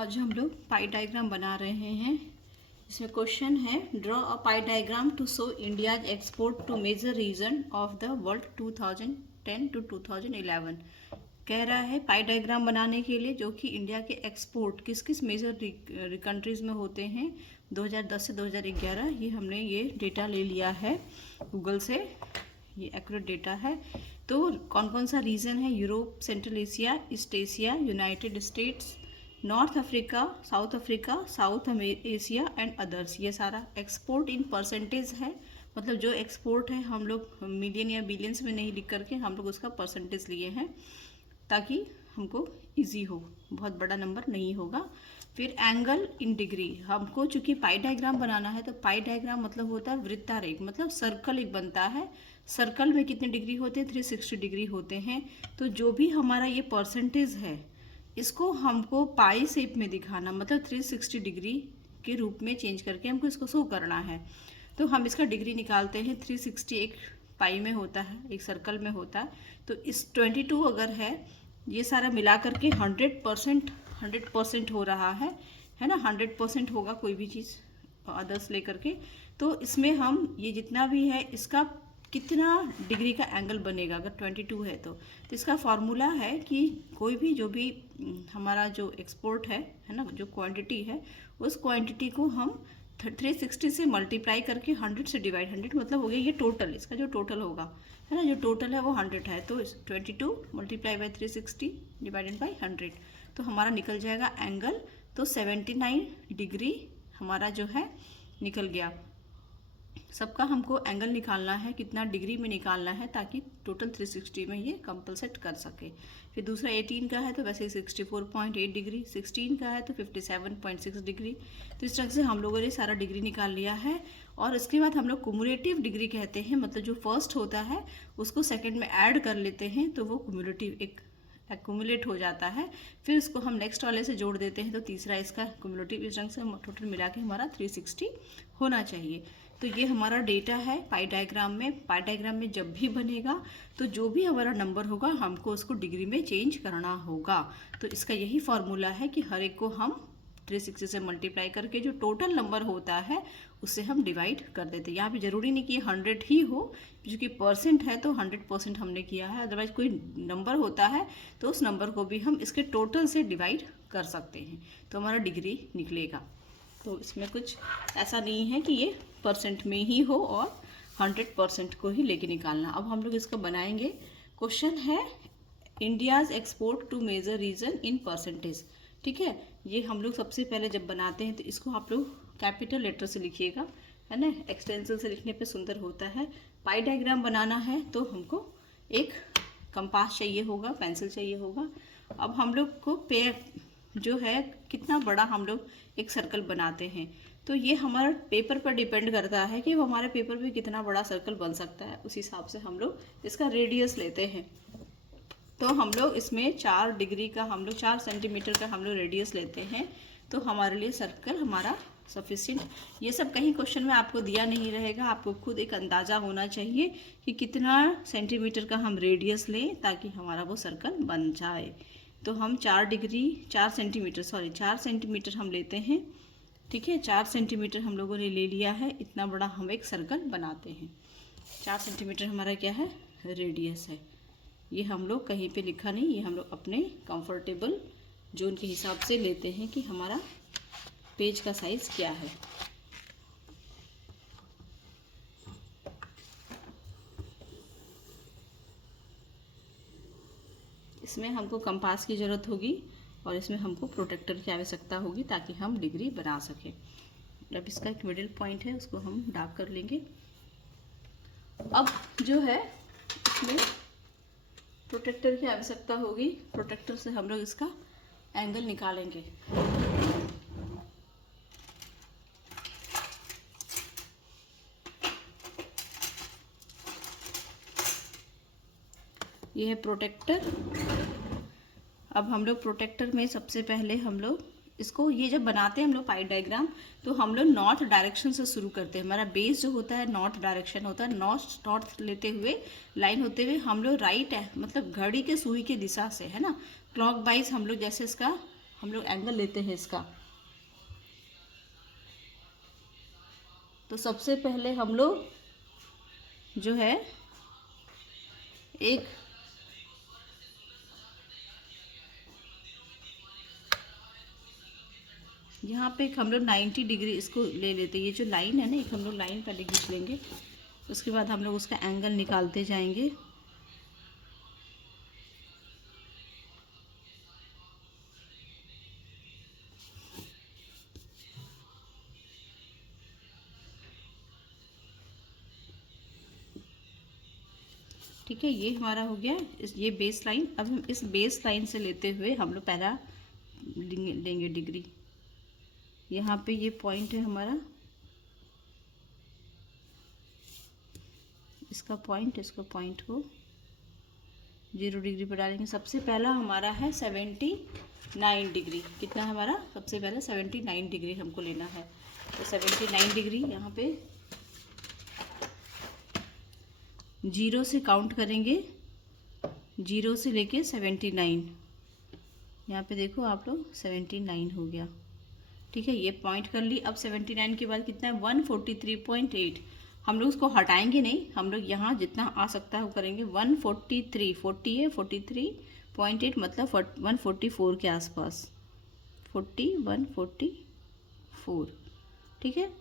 आज हम लोग पाई डायग्राम बना रहे हैं। इसमें क्वेश्चन है draw a pie diagram to show India's export to major region of the world 2010 to 2011। कह रहा है पाई डायग्राम बनाने के लिए जो कि इंडिया के एक्सपोर्ट किस किस मेजर कंट्रीज़ में होते हैं 2010 से 2011। ये हमने ये डेटा ले लिया है गूगल से, ये एक्यूरेट डेटा है। तो कौन कौन सा रीजन है? Europe, central Asia, east Asia, United states, north Africa, south Asia and others. ये सारा एक्सपोर्ट इन परसेंटेज है, मतलब जो एक्सपोर्ट है हम लोग मिलियन या बिलियंस में नहीं लिख करके हम लोग उसका परसेंटेज लिए हैं ताकि हमको इजी हो, बहुत बड़ा नंबर नहीं होगा। फिर एंगल इन डिग्री, हमको चूंकि पाई डायग्राम बनाना है तो पाई डायग्राम मतलब होता है वृत्तारेख, मतलब सर्कल एक बनता है। सर्कल में कितने डिग्री होते हैं? 360 डिग्री होते हैं। तो जो भी हमारा ये परसेंटेज है इसको हमको पाई शेप में दिखाना, मतलब 360 डिग्री के रूप में चेंज करके हमको इसको शो करना है। तो हम इसका डिग्री निकालते हैं। 360 एक पाई में होता है, एक सर्कल में होता है। तो इस 22 अगर है, ये सारा मिला करके 100% हो रहा है ना। 100% होगा कोई भी चीज़ अदर्स लेकर के। तो इसमें हम ये जितना भी है इसका कितना डिग्री का एंगल बनेगा अगर 22 है तो इसका फॉर्मूला है कि कोई भी जो भी हमारा जो एक्सपोर्ट है ना, जो क्वांटिटी है उस क्वांटिटी को हम 360 से मल्टीप्लाई करके 100 से डिवाइड, 100 मतलब हो गया ये टोटल, इसका जो टोटल होगा है ना, जो टोटल है वो 100 है। तो 22 मल्टीप्लाई बाई 360 डिवाइडेड बाई 100, तो हमारा निकल जाएगा एंगल। तो 79 डिग्री हमारा जो है निकल गया। सबका हमको एंगल निकालना है, कितना डिग्री में निकालना है ताकि टोटल 360 में ये कंपलसेट कर सके। फिर दूसरा 18 का है तो वैसे 64.8 डिग्री, 16 का है तो 57.6 डिग्री। तो इस तरह से हम लोगों ने सारा डिग्री निकाल लिया है। और इसके बाद हम लोग कुमुलेटिव डिग्री कहते हैं, मतलब जो फर्स्ट होता है उसको सेकेंड में ऐड कर लेते हैं तो वो कुमुलेटिव एक एक्यूमुलेट हो जाता है। फिर इसको हम नेक्स्ट वाले से जोड़ देते हैं तो तीसरा इसका कुमुलेटिव, इस रंग से टोटल मिला के हमारा 360 होना चाहिए। तो ये हमारा डेटा है पाई डायग्राम में। पाई डायग्राम में जब भी बनेगा तो जो भी हमारा नंबर होगा हमको उसको डिग्री में चेंज करना होगा। तो इसका यही फॉर्मूला है कि हर एक को हम 360 से मल्टीप्लाई करके जो टोटल नंबर होता है उससे हम डिवाइड कर देते हैं। यहाँ पे ज़रूरी नहीं कि 100 ही हो, क्योंकि परसेंट है तो 100% हमने किया है। अदरवाइज कोई नंबर होता है तो उस नंबर को भी हम इसके टोटल से डिवाइड कर सकते हैं तो हमारा डिग्री निकलेगा। तो इसमें कुछ ऐसा नहीं है कि ये परसेंट में ही हो और 100% को ही लेके निकालना। अब हम लोग इसको बनाएंगे। क्वेश्चन है India's export to major region in percentage. ठीक है, ये हम लोग सबसे पहले जब बनाते हैं तो इसको आप लोग कैपिटल लेटर से लिखिएगा, है ना। एक्सटेंसिल से लिखने पे सुंदर होता है। पाई डायग्राम बनाना है तो हमको एक कंपास चाहिए होगा, पेंसिल चाहिए होगा। अब हम लोग को जो है कितना बड़ा हम लोग एक सर्कल बनाते हैं तो ये हमारा पेपर पर डिपेंड करता है कि वो हमारे पेपर पे कितना बड़ा सर्कल बन सकता है। उस हिसाब से हम लोग इसका रेडियस लेते हैं। तो हम लोग इसमें 4 डिग्री का, हम लोग 4 सेंटीमीटर का हम लोग रेडियस लेते हैं तो हमारे लिए सर्कल हमारा सफिशिएंट। ये सब कहीं क्वेश्चन में आपको दिया नहीं रहेगा, आपको खुद एक अंदाज़ा होना चाहिए कि कितना सेंटीमीटर का हम रेडियस लें ताकि हमारा वो सर्कल बन जाए। तो हम 4 सेंटीमीटर हम लेते हैं। ठीक है, 4 सेंटीमीटर हम लोगों ने ले लिया है। इतना बड़ा हम एक सर्कल बनाते हैं। 4 सेंटीमीटर हमारा क्या है? रेडियस है। ये हम लोग कहीं पे लिखा नहीं, ये हम लोग अपने कंफर्टेबल जोन के हिसाब से लेते हैं कि हमारा पेज का साइज़ क्या है। इसमें हमको कंपास की ज़रूरत होगी और इसमें हमको प्रोटेक्टर की आवश्यकता होगी ताकि हम डिग्री बना सकें। अब इसका एक मिडिल पॉइंट है, उसको हम डार्क कर लेंगे। अब जो है इसमें प्रोटेक्टर की आवश्यकता होगी। प्रोटेक्टर से हम लोग इसका एंगल निकालेंगे। ये है प्रोटेक्टर। अब हम लोग प्रोटेक्टर में सबसे पहले हम लोग इसको, ये जब बनाते हैं हम लोग पाई डायग्राम तो हम लोग नॉर्थ डायरेक्शन से शुरू करते हैं। हमारा बेस जो होता है नॉर्थ डायरेक्शन होता है। नॉर्थ लेते हुए लाइन होते हुए हम लोग राइट है, मतलब घड़ी के सुई की दिशा से, है ना, क्लॉक वाइज हम लोग जैसे इसका हम लोग एंगल लेते हैं इसका। तो सबसे पहले हम लोग जो है एक यहाँ पे हम लोग 90 डिग्री इसको ले लेते हैं। ये जो लाइन है ना, एक हम लोग लाइन पहले खींच लेंगे, उसके बाद हम लोग उसका एंगल निकालते जाएंगे। ठीक है, ये हमारा हो गया ये बेस लाइन। अब हम इस बेस लाइन से लेते हुए हम लोग पहला लेंगे डिग्री। यहाँ पे ये पॉइंट है हमारा, इसका पॉइंट को 0 डिग्री पर डालेंगे। सबसे पहला हमारा है 79 डिग्री। कितना है हमारा? सबसे पहले 79 डिग्री हमको लेना है। तो 79 डिग्री यहाँ पे 0 से काउंट करेंगे, 0 से लेके 79। यहाँ पे देखो आप लोग 79 हो गया। ठीक है, ये पॉइंट कर ली। अब 79 के बाद कितना है? 143.8। हम लोग उसको हटाएंगे नहीं, हम लोग यहाँ जितना आ सकता है वो करेंगे। 143, 40 है, 43.8 मतलब 144 के आसपास, 144। ठीक है,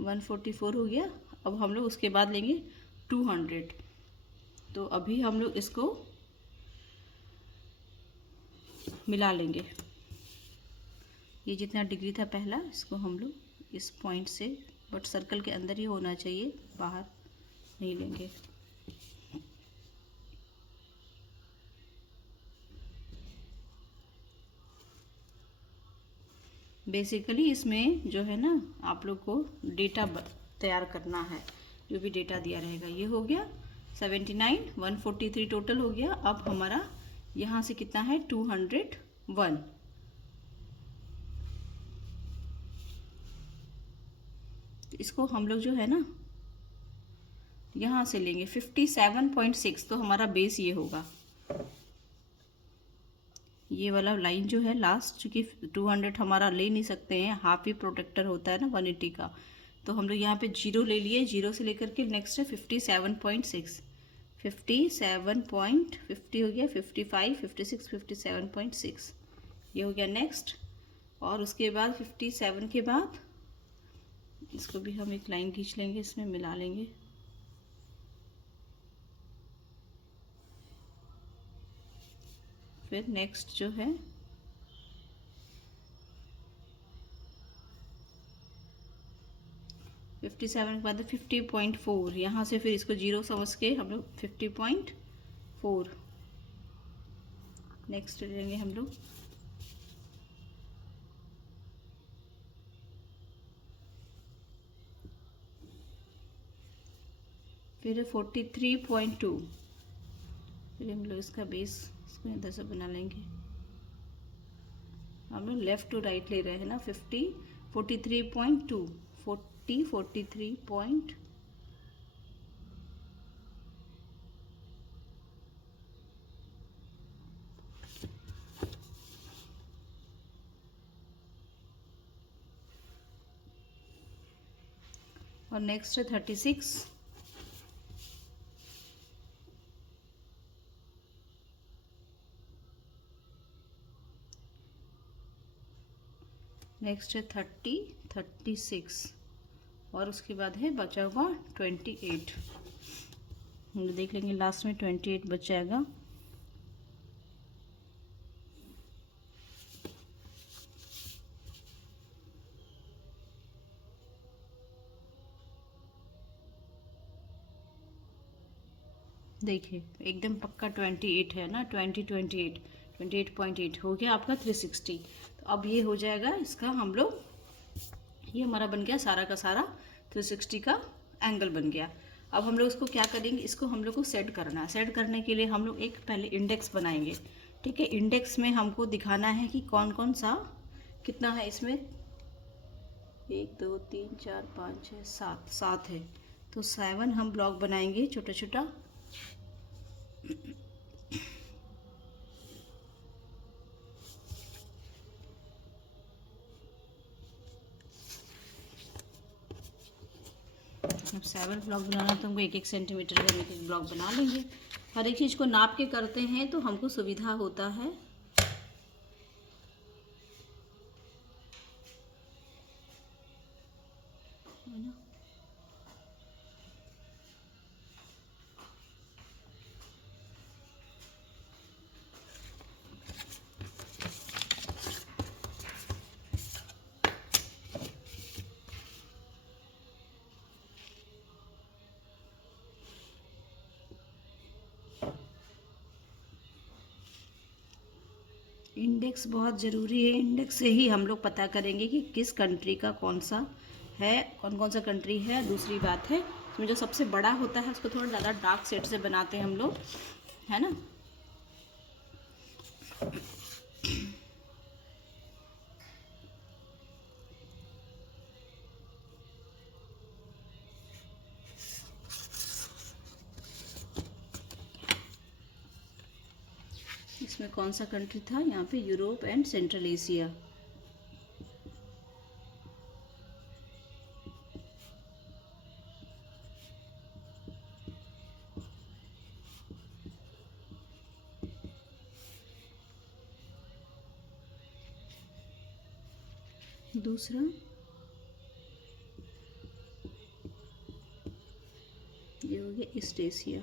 144 हो गया। अब हम लोग उसके बाद लेंगे 200। तो अभी हम लोग इसको मिला लेंगे। ये जितना डिग्री था पहला, इसको हम लोग इस पॉइंट से, बट सर्कल के अंदर ही होना चाहिए, बाहर नहीं लेंगे। बेसिकली इसमें जो है ना, आप लोग को डेटा तैयार करना है। जो भी डेटा दिया रहेगा, ये हो गया 79, 143 टोटल हो गया। अब हमारा यहाँ से कितना है? 201। इसको हम लोग जो है ना यहाँ से लेंगे 57.6। तो हमारा बेस ये होगा, ये वाला लाइन जो है लास्ट। चूँकि 200 हमारा ले नहीं सकते हैं, हाफ ही प्रोटेक्टर होता है ना 180 का। तो हम लोग यहाँ पे 0 ले लिए, 0 से लेकर के नेक्स्ट है 57.6। 57.50 हो गया, 55, 56, 57.6 ये हो गया नेक्स्ट। और उसके बाद 57 के बाद इसको भी हम एक लाइन खींच लेंगे, इसमें मिला लेंगे। फिर नेक्स्ट जो है 57 के बाद 50.4। यहाँ से फिर इसको 0 समझ के हम लोग 50.4 नेक्स्ट लेंगे हम लोग। फिर 43.2। फिर हम लोग इसका बेस इसको इधर से बना लेंगे। हम लोग लेफ़्ट टू राइट ले रहे हैं ना। 43.2, 43 पॉइंट और नेक्स्ट है 36। नेक्स्ट है 36 और उसके बाद है बचा हुआ 28। हम देख लेंगे लास्ट में 28 बच जाएगा। देखिए एकदम पक्का 28 है ना, 28.8 हो गया आपका 360। तो अब ये हो जाएगा इसका हम लोग, ये हमारा बन गया सारा का सारा 360 का एंगल बन गया। अब हम लोग इसको क्या करेंगे, इसको हम लोग को सेट करना है। सेट करने के लिए हम लोग एक पहले इंडेक्स बनाएंगे। ठीक है, इंडेक्स में हमको दिखाना है कि कौन कौन सा कितना है इसमें। 1 2 3 4 5 6 7 है। तो 7 हम ब्लॉक बनाएंगे छोटा छोटा। अब 7 ब्लॉक बनाना तो हमको 1-1 सेंटीमीटर का 1-1 ब्लॉक बना लेंगे। हर एक चीज़ को नाप के करते हैं तो हमको सुविधा होता है। ना? इंडेक्स बहुत ज़रूरी है। इंडेक्स से ही हम लोग पता करेंगे कि किस कंट्री का कौन सा है, कौन कौन सा कंट्री है। दूसरी बात है इसमें जो सबसे बड़ा होता है उसको थोड़ा ज़्यादा डार्क शेड से बनाते हैं हम लोग, है ना। इसमें कौन सा कंट्री था, यहाँ पे यूरोप एंड सेंट्रल एशिया। दूसरा ये हो गया ईस्ट एशिया।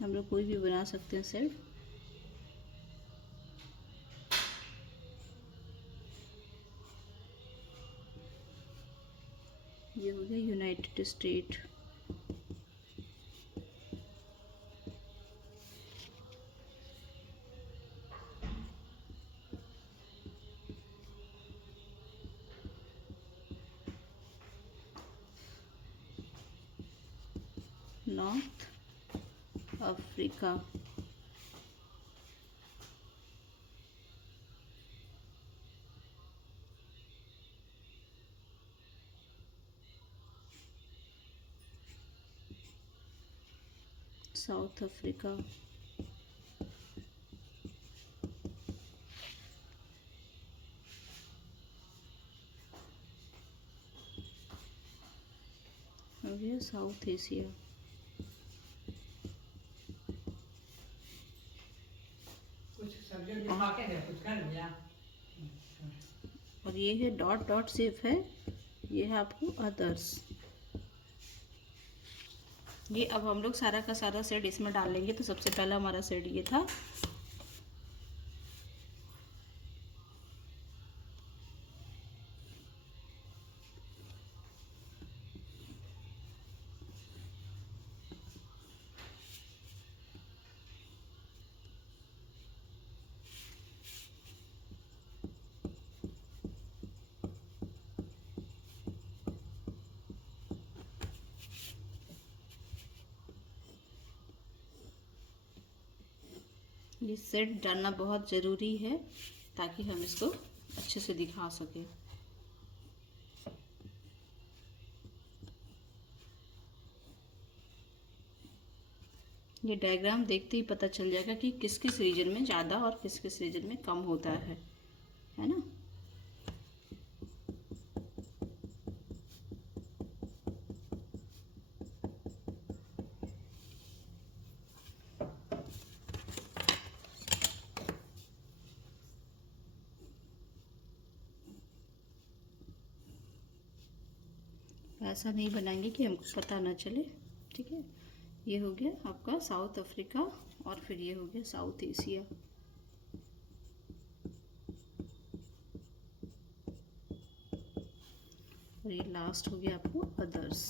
हम लोग कोई भी बना सकते हैं सिर्फ। ये हो गया United state. North Africa. South Africa. और ये साउथ एशिया। और ये है डॉट डॉट शेप है, ये है आपको अदर्स। ये अब हम लोग सारा का सारा सेट इसमें डाल लेंगे। तो सबसे पहला हमारा सेट ये था। ये सेट डालना बहुत ज़रूरी है ताकि हम इसको अच्छे से दिखा सकें। ये डायग्राम देखते ही पता चल जाएगा कि किस किस रीजन में ज़्यादा और किस किस रीजन में कम होता है ना। ऐसा नहीं बनाएंगे कि हमको पता ना चले, ठीक है। ये हो गया आपका साउथ अफ्रीका और फिर ये हो गया साउथ एशिया। और ये लास्ट हो गया आपको अदर्स।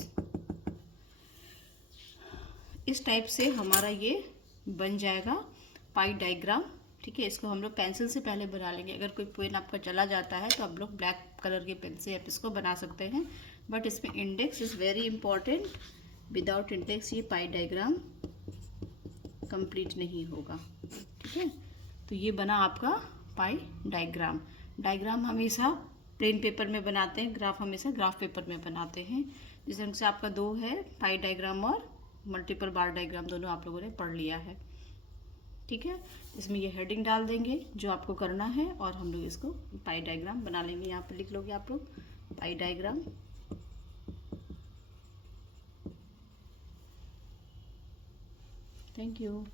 इस टाइप से हमारा ये बन जाएगा पाई डायग्राम, ठीक है। इसको हम लोग पेंसिल से पहले बना लेंगे। अगर कोई पेन आपका चला जाता है तो आप लोग ब्लैक कलर के पेन से आप इसको बना सकते हैं, बट इसमें index is very important. Without index ये पाई डायग्राम कंप्लीट नहीं होगा, ठीक है। तो ये बना आपका पाई डायग्राम। डायग्राम हमेशा प्लेन पेपर में बनाते हैं, ग्राफ हमेशा ग्राफ पेपर में बनाते हैं। जिस ढंग से आपका दो है, पाई डायग्राम और मल्टीपल बार डायग्राम, दोनों आप लोगों ने पढ़ लिया है, ठीक है। इसमें ये हेडिंग डाल देंगे जो आपको करना है और हम लोग इसको पाई डायग्राम बना लेंगे। यहाँ पर लिख लोगे आप लोग पाई डायग्राम। Thank you.